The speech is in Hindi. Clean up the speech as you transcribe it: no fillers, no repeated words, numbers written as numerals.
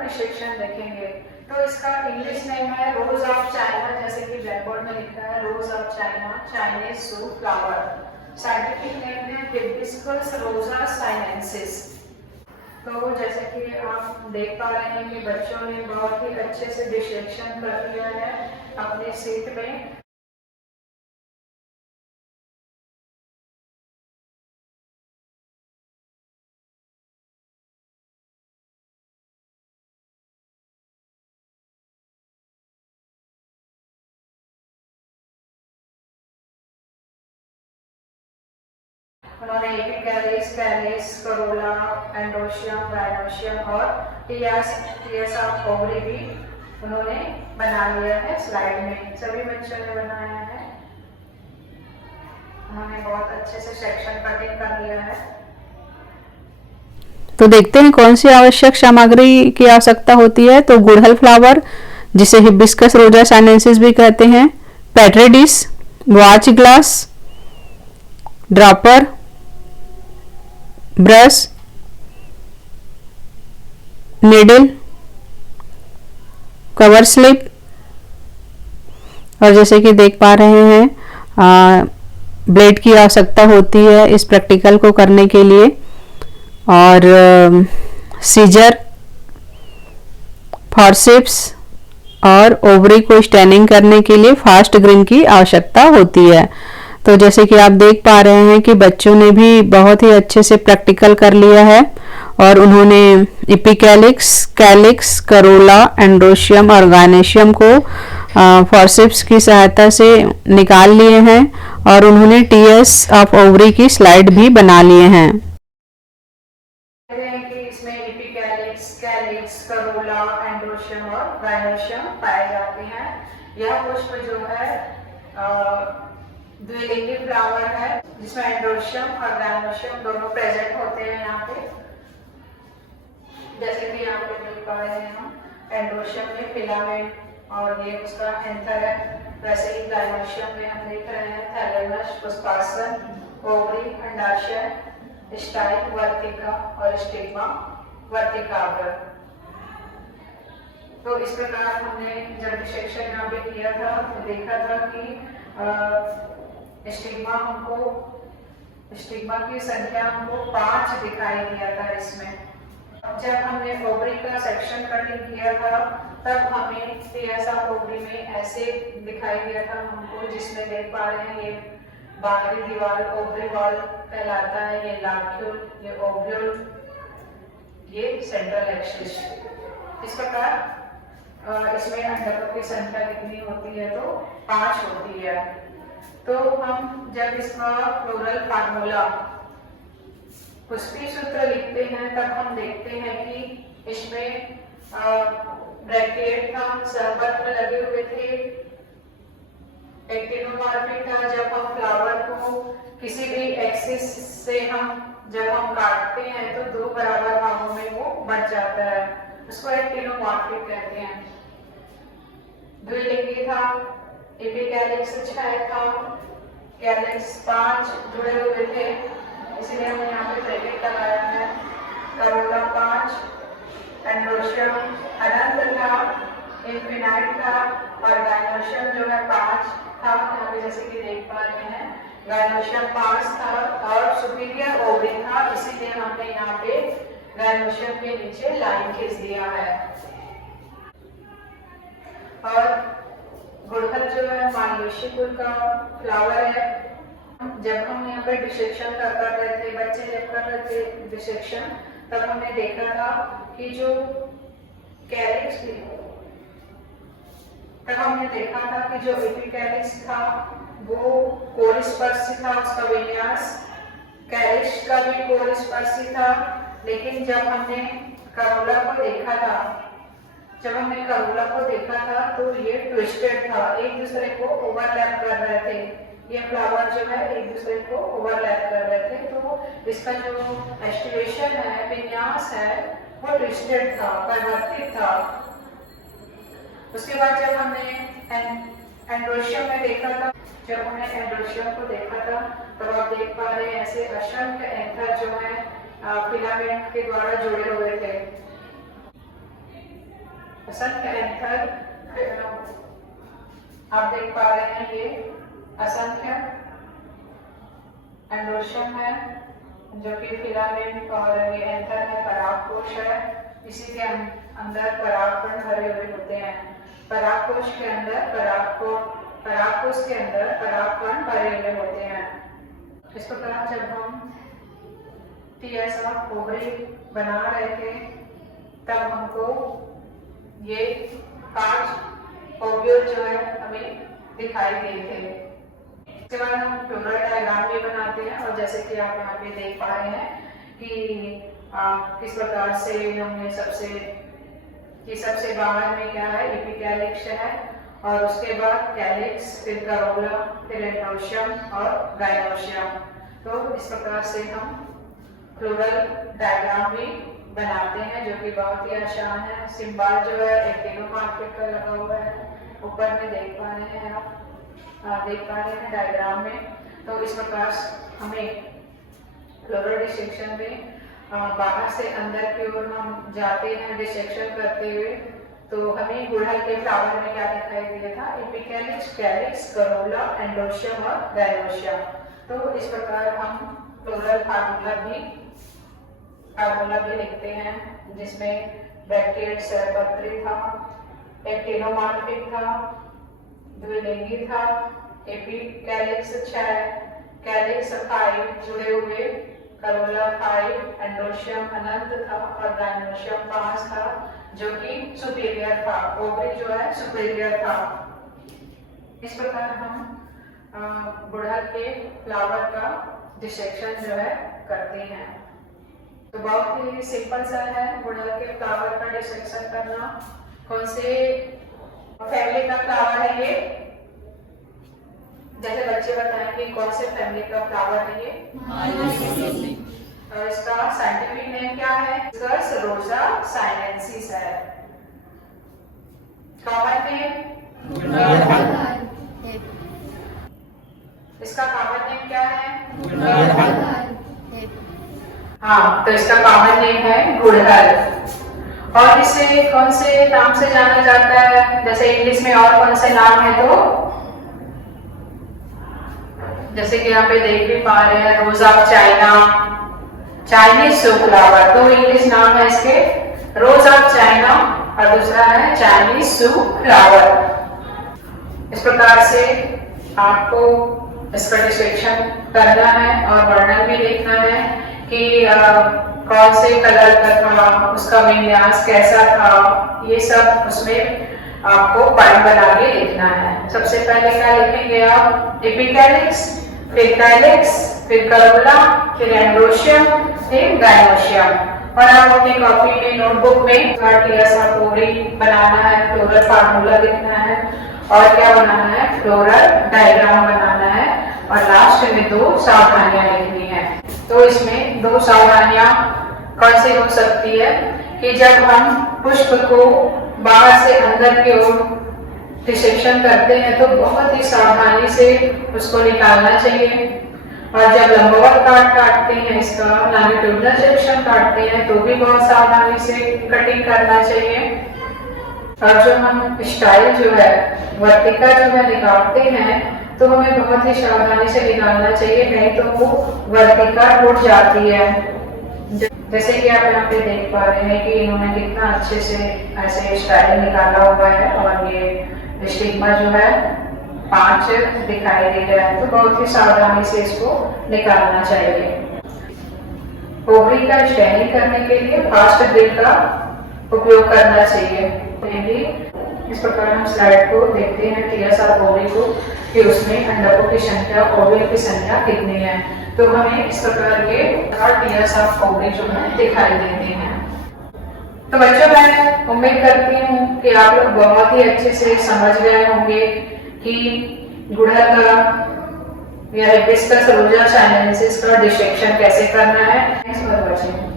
और डिसेक्शन देखेंगे। तो इसका इंग्लिश नेम है रोज ऑफ चाइना, जैसे कि ब्लैक बोर्ड में लिखा है रोज of China, Chinese shoe flower. Scientific name है हिबिस्कस रोजा साइनेंसिस। तो जैसे कि आप देख पा रहे हैं कि बच्चों ने बहुत ही अच्छे से डिसेक्शन कर दिया है अपने सीट में। उन्होंने एपिकैलिस, कैलिस, करोला, एंड्रोशियम, राइनोशियम और टीएस ऑफ ओवरी भी उन्होंने बना लिया है स्लाइड में। सभी बच्चों ने बनाया है, उन्होंने बहुत अच्छे से सेक्शन कटिंग कर लिया है। तो देखते हैं कौन सी आवश्यक सामग्री की आवश्यकता होती है। तो गुड़हल फ्लावर, जिसे हिबिस्कस रोजा साइनेंसिस भी कहते हैं, petri dish, watch glass, dropper, brush, needle, cover slip, और जैसे कि देख पा रहे हैं ब्लेड की आवश्यकता होती है इस प्रैक्टिकल को करने के लिए, और सीजर, फॉरसेप्स और ओवरी को स्टैनिंग करने के लिए फास्ट ग्रिन की आवश्यकता होती है। तो जैसे कि आप देख पा रहे हैं कि बच्चों ने भी बहुत ही अच्छे से प्रैक्टिकल कर लिया है और उन्होंने एपिकैलिक्स, कैलिक्स, करोला, एंड्रोशियम और गायनेशियम को फॉरसेप्स की सहायता से निकाल लिए हैं और उन्होंने टीएस ऑफ ओवरी की स्लाइड भी बना लिए हैं। इसमें एपिकैलिक्स, कैलिक्स, करोला, एंड्रोशियम और गायनेशियम पाए जाते हैं। यह पुष्प जो है द्विलिंगी फ्लावर है, जिसमें एंड्रोशियम और गायनेशियम दोनों प्रेजेंट होते हैं यहाँ पे। जैसे कि यहाँ पे देख पा रहे हैं हम, एंड्रोशियम में फिलामेंट और ये उसका एंथर है, वैसे ही गायनेशियम में हम देख रहे हैं थैलेमस, पुष्पासन, ओवरी, अंडाशय, स्टाइल, वर्तिका और स्टिग्मा, वर्तिकाग्र। तो इस प्रकार हमने जब डिसेक्शन यहाँ पे किया था तो देखा था कि स्टिग्मा की संख्या हमको 5 दिखाई दिया था इसमें। जब हमने ओवरी का सेक्शन कटिंग किया था तब हमें टीएस ऑफ ओवरी में ऐसे दिखाई दिया था हमको, जिसमें देख पा रहे हैं ये बाहरी दीवार ओवरी वॉल कहलाता है, ये लाक्यूल, ये ओव्यूल, ये सेंट्रल एक्सिस। इस प्रकार इसमें अंडकों की संख्या कितनी होती है तो 5 होती है। तो हम जब इसका फ्लोरल फार्मूला पुष्पी सूत्र लिखते हैं तब हम देखते हैं कि इसमें ब्रैकेट था, सहपत्र लगे हुए थे, एक्टिनोमॉर्फिक था। जब हम फ्लावर को किसी भी एक्सिस से जब हम काटते हैं तो 2 बराबर भागों में वो बच जाता है, उसको एक्टिनोमॉर्फिक कहते हैं। द्विलिंगी था, एपिकैलिक्स 6 था, कैलिक्स 5 जुड़े हुए थे, इसलिए हमने यहाँ पे ब्रैकेट लगाया है। करोला 5, एंड्रोशियम अनंत था, इन्फिनाइट था, और गायनेशियम जो है 5 था। यहाँ पे जैसे कि देख पा रहे हैं गायनेशियम 5 था और सुपीरियर ओवरी था, इसीलिए हमने यहाँ पे गायनेशियम के नीचे लाइन खींच दिया है। और गुड़हल जो है मालवेशी कुल का फ्लावर है। जब हम यहाँ पर डिसेक्शन कर रहे थे, बच्चे जब कर रहे थे डिसेक्शन, तब हमने देखा था कि जो कैलिक्स थी, तब हमने देखा था कि जो एपिकैलिक्स था वो कोरिस्पर्शी था, उसका विन्यास, कैलिक्स का भी कोरिस्पर्शी था। लेकिन जब हमने करोला को देखा था तो ये ट्विस्टेड था, एक दूसरे को ओवरलैप कर रहे थे। ये फ्लावर जो है एक दूसरे को ओवरलैप कर रहे थे, तो इसका जो एस्टिवेशन है, विन्यास है, वो ट्विस्टेड था, परिवर्तित था। उसके बाद जब हमने एंड्रोशियम में देखा था, जब हमने एंड्रोशियम को देखा था तब आप देख पा रहे हैं ऐसे असंख्य एंथर जो है फिलामेंट के द्वारा जुड़े हुए थे। असंख्य एंथर, आप देख पा रहे हैं ये असंख्य एंडोशियम है जो कि फिलामेंट, और ये एंथर है, परागकोश है। इसी के अंदर परागकण भरे हुए होते हैं। परागकोश के अंदर परागकोश के अंदर परागकण भरे हुए होते हैं। इस प्रकार जब हम टीएसआ ओवरी बना रहे थे तब हमको ये 5 ओव्यूल जो है हमें दिखाई दिए थे। इसके बाद हम फ्लोरल डायग्राम भी बनाते हैं, और जैसे कि आप यहाँ पे देख पा रहे हैं कि किस प्रकार से हमने सबसे बाहर में क्या है, एपिकैलिक्स है, और उसके बाद कैलिक्स, फिर करोला, फिर एंडोशियम और गाइनोशियम। तो इस प्रकार से हम फ्लोरल डायग्राम भी बनाते हैं जो कि बहुत ही आसान है। सिंबल जो है एक्टिनोमार्केट का लगा हुआ है, ऊपर में देख पा रहे हैं आप देख पा रहे हैं डायग्राम में। तो इस प्रकार हमें फ्लोरल डिसेक्शन में बाहर से अंदर की ओर हम जाते हैं डिसेक्शन करते हुए। तो हमें गुड़हल के फ्लावर में क्या दिखाई दिया था, एपिकैलिक्स, कैलिक्स, करोला, एंडोशियम और गाइनोशियम। तो इस प्रकार हम फ्लोरल फार्मूला भी लिखते हैं, जिसमें ब्रैकेट सरपत्री था, एक्टिनोमार्फिक था, द्विलिंगी था, एपिकैलिक्स 6, कैलिक्स 5 जुड़े हुए, करोला 5, एंडोशियम अनंत था, और गाइनोशियम 5 था जो कि सुपीरियर था। ओवरी जो है सुपीरियर था। इस प्रकार हम गुड़हल के फ्लावर का डिसेक्शन जो है करते हैं। तो बहुत ही सिंपल सा है गुड़हल के फ्लावर का डिसेक्शन करना। कौन से फैमिली का फ्लावर है ये, जैसे बच्चे बताएंगे कौन से फैमिली का फ्लावर है ये, और इसका साइंटिफिक नेम क्या है, स्कर्स रोजा साइनेंसिस है। कॉमन नेम, इसका कॉमन नेम क्या है, हाँ, तो इसका कॉमन नेम है गुड़हल। और इसे कौन से नाम से जाना जाता है, जैसे इंग्लिश में और कौन से नाम है, तो जैसे कि यहाँ पे देख भी पा रहे हैं, रोज of China, Chinese show flower. तो इंग्लिश नाम है इसके रोज ऑफ चाइना, और दूसरा है चाइनीज शो फ्लावर। इस प्रकार से आपको इसका डिस्क्रिप्शन करना है और वर्णन भी लिखना है कि कौन से कलर का था, उसका विन्यास कैसा था, ये सब उसमें आपको पॉइंट बना के लिखना है। सबसे पहले क्या लिखेंगे आप, एपिकैलिक्स, फिर कैलिक्स, फिर करोला, फिर एंडोशियम, फिर गाइनोशियम। और आप अपनी कॉपी में, नोटबुक में ओवरी बनाना है, फ्लोरल फार्मूला लिखना है, और क्या बनाना है, फ्लोरल डायग्राम बनाना है, और लास्ट में 2 सावधानियां लिखनी है। तो इसमें 2 सावधानियां कौन सी हो सकती है कि जब हम पुष्प को बाहर से अंदर की ओर डिसेक्शन करते हैं तो बहुत ही सावधानी से उसको निकालना चाहिए, और जब लंबवत काटते हैं, इसका लॉन्गिट्यूडिनल सेक्शन काटते हैं, तो भी बहुत सावधानी से कटिंग करना चाहिए। और जो हम स्टाइल जो है, वर्तिका जो है निकालते हैं, तो हमें बहुत ही सावधानी से निकालना चाहिए, नहीं तो वो वर्तिका टूट जाती है। जैसे कि आप यहाँ पे देख पा रहे हैं कि इन्होंने कितना अच्छे से ऐसे स्टाइल निकाला हुआ है, और ये स्टिग्मा जो है 5 दिखाई दे रहा है। तो बहुत ही सावधानी से इसको निकालना चाहिए। ओवरी का स्टैनिंग करने के लिए फास्ट ड्रिल का उपयोग करना चाहिए। इस प्रकार हम स्लाइड को देखते हैं टीएसआ ओवरी को कि उसमें अंडकों की संख्या, ओवरी की संख्या कितनी है। तो हमें इस प्रकार के टीएसआ ओवरी जो है दिखाई देते हैं। तो बच्चों, मैं उम्मीद करती हूँ कि आप लोग बहुत ही अच्छे से समझ गए होंगे कि गुड़हल का या हिबिस्कस रोजा चाइनेंसिस का डिसेक्शन कैसे करना है। Thanks for watching.